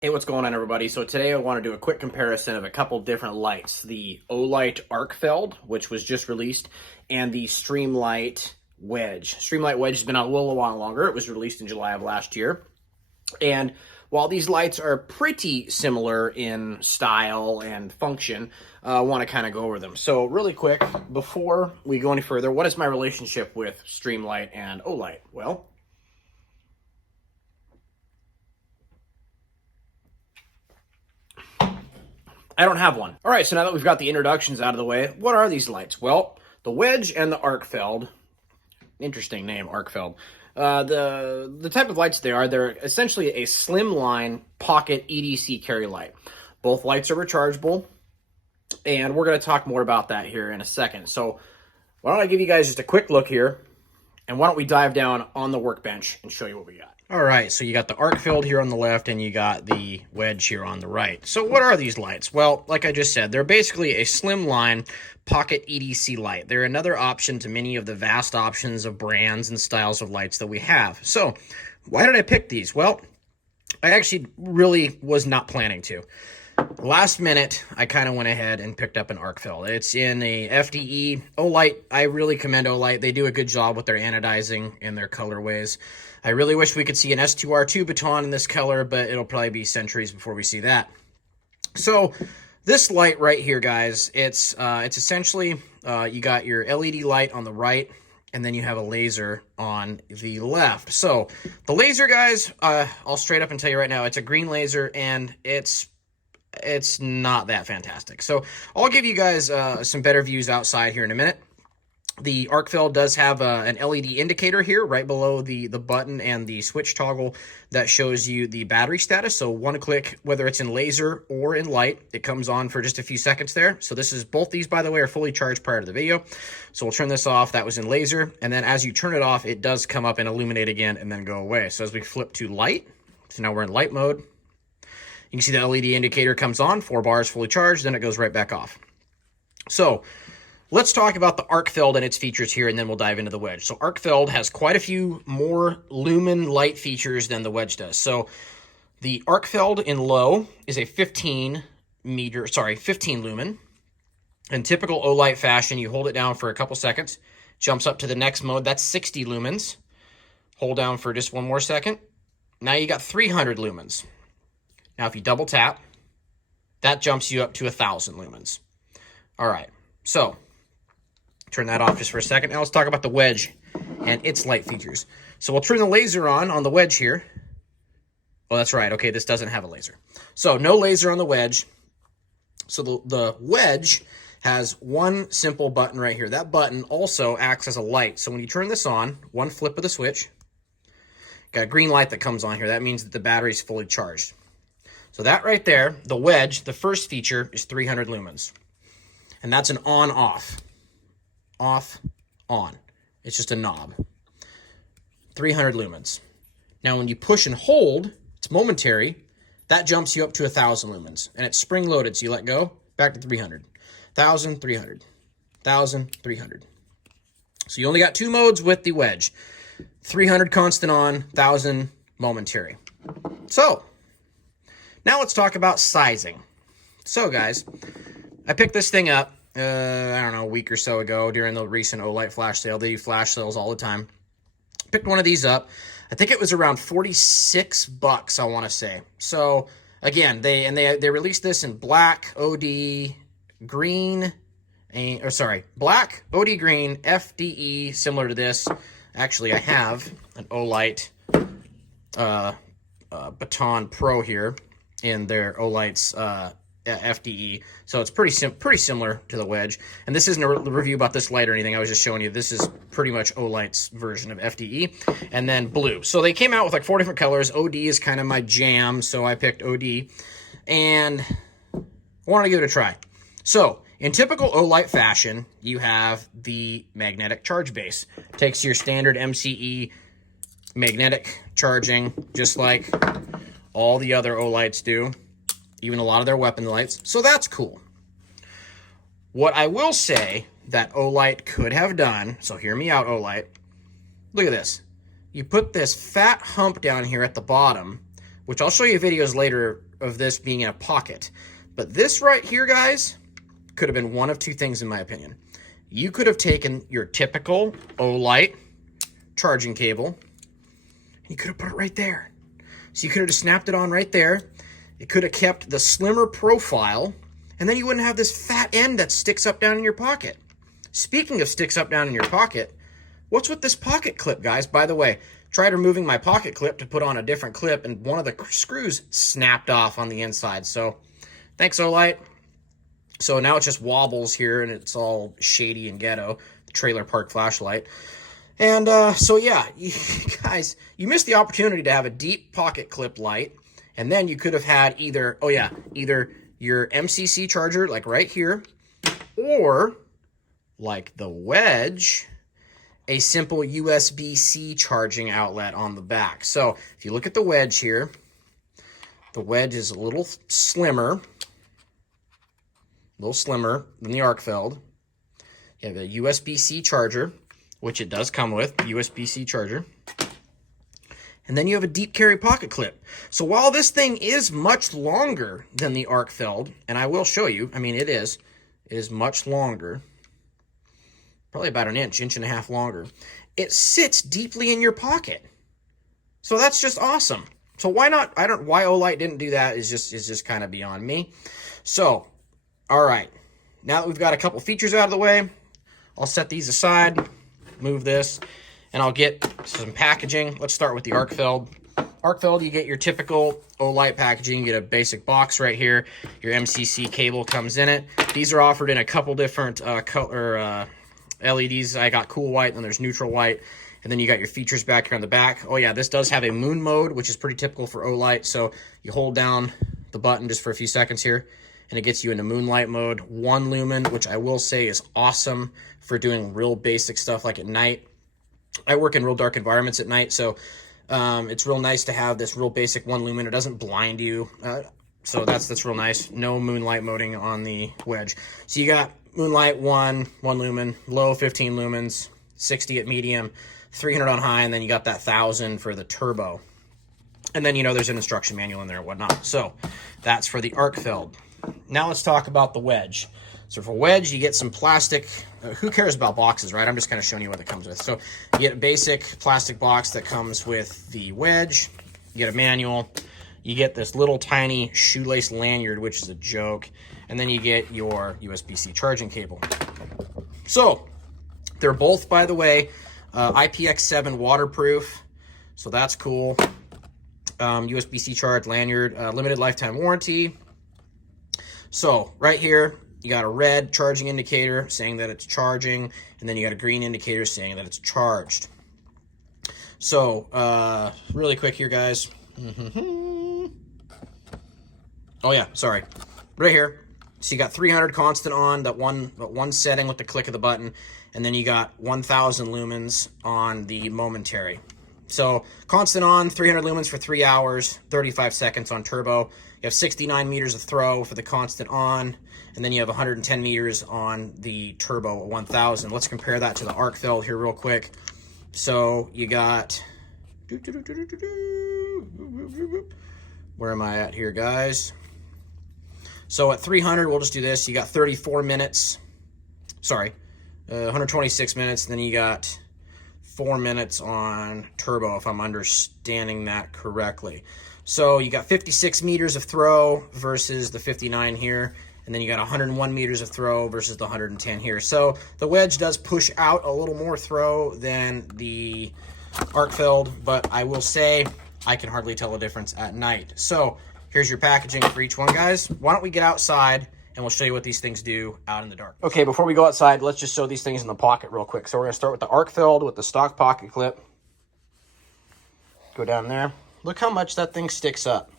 Hey, what's going on, everybody? So today I want to do a quick comparison of a couple different lights. The Olight Arkfeld, which was just released, and the Streamlight Wedge. Streamlight Wedge has been out a little while longer. It was released in July of last year. And while these lights are pretty similar in style and function, I want to kind of go over them. So really quick, before we go any further, what is my relationship with Streamlight and Olight? Well, I don't have one. All right, so now that we've got the introductions out of the way, what are these lights? Well, the Wedge and the Arkfeld, interesting name, Arkfeld. The type of lights they're essentially a slimline pocket EDC carry light. Both lights are rechargeable, and we're going to talk more about that here in a second. So why don't I give you guys just a quick look here, and why don't we dive down on the workbench and show you what we got. All right, so you got the Arkfeld here on the left, and you got the Wedge here on the right. So what are these lights? Well, like I just said, they're basically a slimline pocket EDC light. They're another option to many of the vast options of brands and styles of lights that we have. So why did I pick these? Well, I actually really was not planning to. Last minute, I kind of went ahead and picked up an Arkfeld. It's in a FDE. Olight, I really commend Olight. They do a good job with their anodizing and their colorways. I really wish we could see an S2R2 baton in this color, but it'll probably be centuries before we see that. So this light right here, guys, it's essentially, you got your LED light on the right, and then you have a laser on the left. So the laser, guys, I'll straight up and tell you right now, it's a green laser, and it's not that fantastic. So I'll give you guys some better views outside here in a minute. The Arkfeld does have an LED indicator here right below the button and the switch toggle that shows you the battery status. So one click, whether it's in laser or in light, it comes on for just a few seconds there. So this is, both these, by the way, are fully charged prior to the video. So we'll turn this off. That was in laser. And then as you turn it off, it does come up and illuminate again and then go away. So as we flip to light, so now we're in light mode. You can see the LED indicator comes on, 4 bars fully charged, then it goes right back off. So let's talk about the Arkfeld and its features here, and then we'll dive into the Wedge. So Arkfeld has quite a few more lumen light features than the Wedge does. So the Arkfeld in low is a 15 lumen. In typical Olight fashion, you hold it down for a couple seconds, jumps up to the next mode, that's 60 lumens. Hold down for just one more second. Now you got 300 lumens. Now, if you double tap, that jumps you up to 1,000 lumens. All right, so turn that off just for a second. Now let's talk about the Wedge and its light features. So we'll turn the laser on the Wedge here. Oh, that's right. Okay, this doesn't have a laser. So no laser on the Wedge. So the Wedge has one simple button right here. That button also acts as a light. So when you turn this on, one flip of the switch, got a green light that comes on here. That means that the battery is fully charged. So that right there, the Wedge, the first feature is 300 lumens. And that's an on-off. Off, on. It's just a knob. 300 lumens. Now when you push and hold, it's momentary. That jumps you up to 1,000 lumens. And it's spring-loaded, so you let go, back to 300. 1,000, 300. 1,000, 300. So you only got 2 modes with the Wedge. 300 constant on, 1,000 momentary. So now let's talk about sizing. So guys, I picked this thing up, I don't know, a week or so ago during the recent Olight flash sale. They do flash sales all the time. Picked one of these up. I think it was around $46, I want to say. So again, they released this in black, OD, green, black, OD green, FDE, similar to this. Actually, I have an Olight Baton Pro here in their Olight's FDE, so it's pretty similar to the Wedge. And this isn't a review about this light or anything. I was just showing you this is pretty much Olight's version of FDE. And then blue. So they came out with like 4 different colors. OD is kind of my jam, so I picked OD, and I wanted to give it a try. So in typical Olight fashion, you have the magnetic charge base. Takes your standard MCE magnetic charging, just like all the other Olights do, even a lot of their weapon lights. So that's cool. What I will say that Olight could have done, so hear me out, Olight. Look at this. You put this fat hump down here at the bottom, which I'll show you videos later of this being in a pocket. But this right here, guys, could have been one of two things in my opinion. You could have taken your typical Olight charging cable, and you could have put it right there. So you could have just snapped it on right there. It could have kept the slimmer profile, and then you wouldn't have this fat end that sticks up down in your pocket. Speaking of sticks up down in your pocket, what's with this pocket clip, guys? By the way, tried removing my pocket clip to put on a different clip, and one of the screws snapped off on the inside. So thanks, Olight. So now it just wobbles here, and it's all shady and ghetto, the trailer park flashlight. And so yeah, you guys, you missed the opportunity to have a deep pocket clip light, and then you could have had either your MCC charger, like right here, or like the Wedge, a simple USB-C charging outlet on the back. So if you look at the Wedge here, the Wedge is a little slimmer than the Arkfeld. You have a USB-C charger, which it does come with, USB-C charger. And then you have a deep carry pocket clip. So while this thing is much longer than the Arkfeld, and I will show you, I mean, it is much longer, probably about an inch and a half longer, it sits deeply in your pocket. So that's just awesome. So why not? Why Olight didn't do that is just kind of beyond me. So, all right, now that we've got a couple features out of the way, I'll set these aside, move this, and I'll get some packaging. Let's start with the Arkfeld. Arkfeld, you get your typical Olight packaging. You get a basic box right here. Your MCC cable comes in it. These are offered in a couple different color LEDs. I got cool white, and there's neutral white. And then you got your features back here on the back. Oh yeah, this does have a moon mode, which is pretty typical for Olight. So you hold down the button just for a few seconds here, and it gets you into moonlight mode. 1 lumen, which I will say is awesome for doing real basic stuff like at night. I work in real dark environments at night, so it's real nice to have this real basic 1 lumen. It doesn't blind you, so that's real nice. No moonlight moding on the Wedge. So you got moonlight 1 lumen, low 15 lumens, 60 at medium, 300 on high, and then you got that 1000 for the turbo. And then, you know, there's an instruction manual in there and whatnot. So that's for the Arkfeld. Now let's talk about the Wedge. So for Wedge, you get some plastic. Who cares about boxes, right? I'm just kind of showing you what it comes with. So you get a basic plastic box that comes with the Wedge. You get a manual. You get this little tiny shoelace lanyard, which is a joke. And then you get your USB-C charging cable. So they're both, by the way, IPX7 waterproof. So that's cool. USB-C charge lanyard, limited lifetime warranty. So right here, you got a red charging indicator saying that it's charging, and then you got a green indicator saying that it's charged. So really quick here, guys. Oh yeah, sorry. Right here. So you got 300 constant on that one setting with the click of the button, and then you got 1000 lumens on the momentary. So constant on, 300 lumens for 3 hours, 35 seconds on turbo. You have 69 meters of throw for the constant on, and then you have 110 meters on the turbo at 1000. Let's compare that to the Arkfeld here real quick. So you got, where am I at here, guys? So at 300, we'll just do this. You got 34 minutes, sorry, 126 minutes, and then you got 4 minutes on turbo, if I'm understanding that correctly. So you got 56 meters of throw versus the 59 here, and then you got 101 meters of throw versus the 110 here. So the Wedge does push out a little more throw than the Arkfeld, but I will say I can hardly tell a difference at night. So here's your packaging for each one, guys. Why don't we get outside and we'll show you what these things do out in the dark. Okay, before we go outside, let's just show these things in the pocket real quick. So we're gonna start with the Arkfeld with the stock pocket clip. Go down there. Look how much that thing sticks up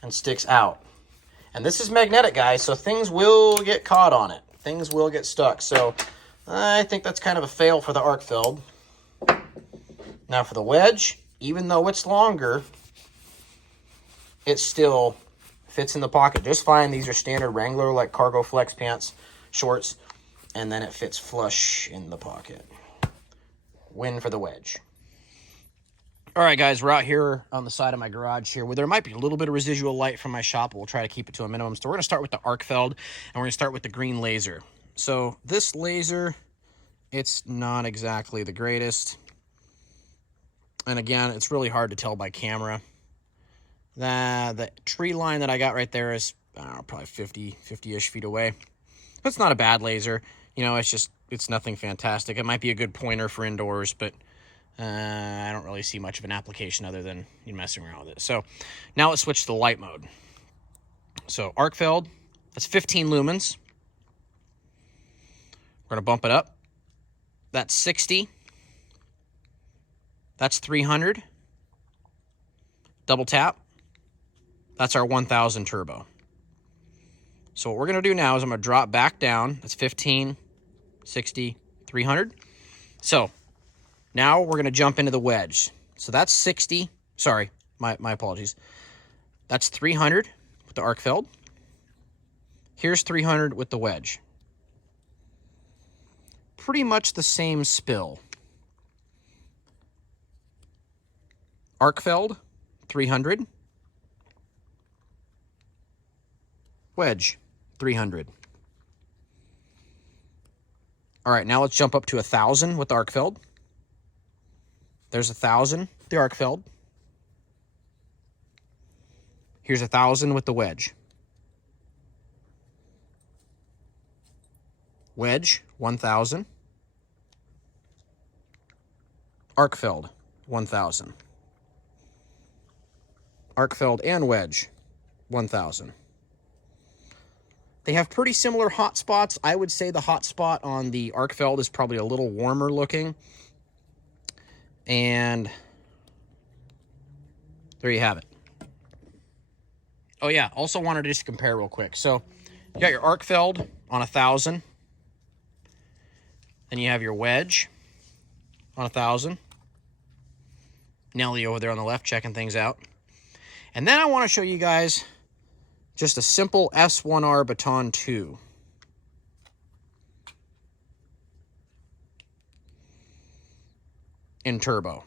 and sticks out. And this is magnetic, guys, so things will get caught on it. Things will get stuck. So I think that's kind of a fail for the Arkfeld. Now for the Wedge, even though it's longer, it still fits in the pocket just fine. These are standard Wrangler, like cargo flex pants, shorts, and then it fits flush in the pocket. Win for the Wedge. All right, guys, we're out here on the side of my garage here where there might be a little bit of residual light from my shop, but we'll try to keep it to a minimum. So we're going to start with the Arkfeld, and we're going to start with the green laser. So this laser, it's not exactly the greatest. And again, it's really hard to tell by camera. The tree line that I got right there is, I don't know, probably 50-ish feet away. It's not a bad laser. You know, it's nothing fantastic. It might be a good pointer for indoors, but I don't really see much of an application other than you messing around with it. So now let's switch to the light mode. So Arkfeld, that's 15 lumens. We're going to bump it up. That's 60. That's 300. Double tap. That's our 1000 turbo. So what we're going to do now is I'm going to drop back down. That's 15, 60, 300. So now we're going to jump into the wedge. So that's 60. Sorry, my apologies. That's 300 with the Arkfeld. Here's 300 with the wedge. Pretty much the same spill. Arkfeld, 300. Wedge, 300. All right, now let's jump up to 1000 with the Arkfeld. There's 1000, the Arkfeld. Here's 1000 with the wedge. Wedge, 1000. Arkfeld, 1000. Arkfeld and wedge, 1000. They have pretty similar hot spots. I would say the hot spot on the Arkfeld is probably a little warmer looking. And there you have it. Oh yeah, also wanted to just compare real quick. So you got your Arkfeld on 1000. Then you have your wedge on 1000. Nelly over there on the left checking things out. And then I want to show you guys just a simple S1R Baton 2. In turbo.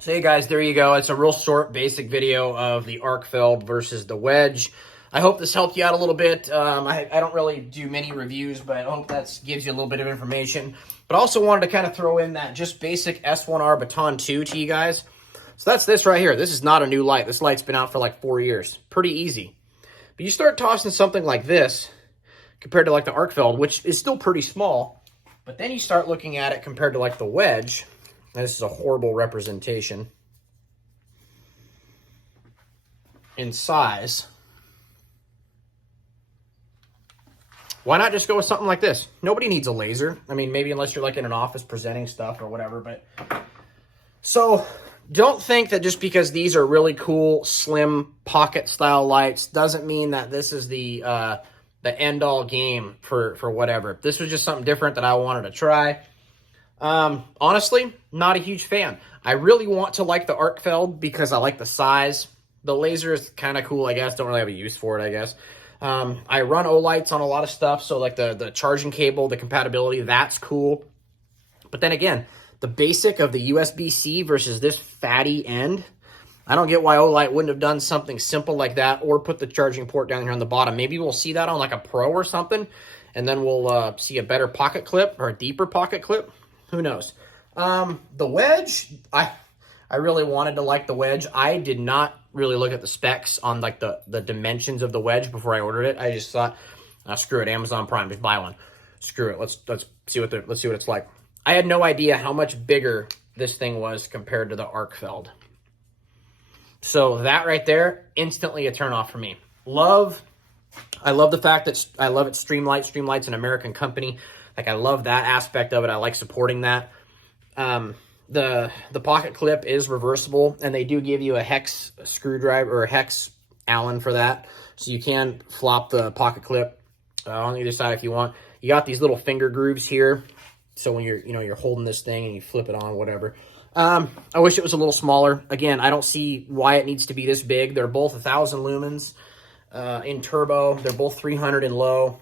So hey guys, there you go. It's a real short, basic video of the Arkfeld versus the Wedge. I hope this helped you out a little bit. I don't really do many reviews, but I hope that gives you a little bit of information. But I also wanted to kind of throw in that just basic S1R Baton 2 to you guys. So that's this right here. This is not a new light. This light's been out for like 4 years. Pretty easy. But you start tossing something like this compared to like the Arkfeld, which is still pretty small. But then you start looking at it compared to like the Wedge. And this is a horrible representation in size. Why not just go with something like this? Nobody needs a laser. I mean, maybe unless you're like in an office presenting stuff or whatever. But so don't think that just because these are really cool, slim pocket style lights doesn't mean that this is the end all game for whatever. This was just something different that I wanted to try. Honestly, not a huge fan. I really want to like the Arkfeld because I like the size. The laser is kind of cool, I guess. Don't really have a use for it, I guess. I run Olights on a lot of stuff, so like the charging cable, the compatibility, that's cool. But then again, the basic of the USB-C versus this fatty end, I don't get why Olight wouldn't have done something simple like that or put the charging port down here on the bottom. Maybe we'll see that on like a Pro or something, and then we'll see a better pocket clip or a deeper pocket clip. Who knows? The Wedge, I really wanted to like the Wedge. I did not really look at the specs on like the dimensions of the Wedge before I ordered it. I just thought, screw it, Amazon Prime, just buy one. Screw it. Let's see what it's like. I had no idea how much bigger this thing was compared to the Arkfeld. So that right there, instantly a turn off for me. I love the fact that I love it. Streamlight. Streamlight's an American company. Like, I love that aspect of it. I like supporting that. The pocket clip is reversible, and they do give you a hex screwdriver or a hex Allen for that. So you can flop the pocket clip on either side if you want. You got these little finger grooves here. So when you're holding this thing and you flip it on, whatever. I wish it was a little smaller. Again, I don't see why it needs to be this big. They're both 1000 lumens in turbo. They're both 300 in low.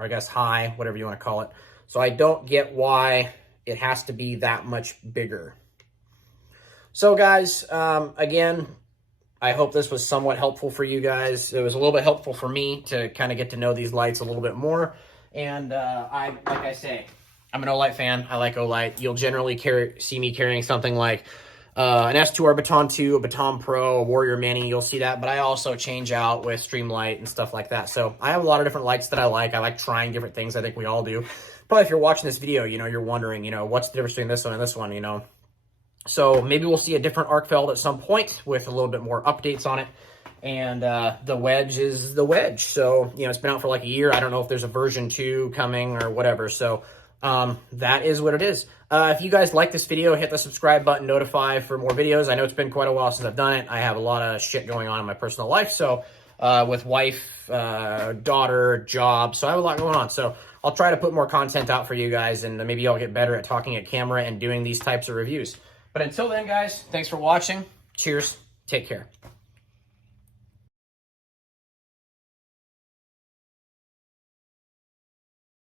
or I guess high, whatever you want to call it. So I don't get why it has to be that much bigger. So guys, again, I hope this was somewhat helpful for you guys. It was a little bit helpful for me to kind of get to know these lights a little bit more. And like I say, I'm an Olight fan. I like Olight. You'll generally see me carrying something like an S2R Baton 2, a Baton Pro, a Warrior Mini. You'll see that. But I also change out with Streamlight and stuff like that. So I have a lot of different lights that I like. I like trying different things. I think we all do. Probably if you're watching this video, you know, you're wondering, you know, what's the difference between this one and this one, you know. So maybe we'll see a different Arkfeld at some point with a little bit more updates on it. And the Wedge is the Wedge. So, you know, it's been out for like a year. I don't know if there's a version 2 coming or whatever. So that is what it is. If you guys like this video, hit the subscribe button, notify for more videos. I know it's been quite a while since I've done it. I have a lot of shit going on in my personal life. So with wife, daughter, job. So I have a lot going on. So I'll try to put more content out for you guys. And maybe I'll get better at talking at camera and doing these types of reviews. But until then, guys, thanks for watching. Cheers. Take care.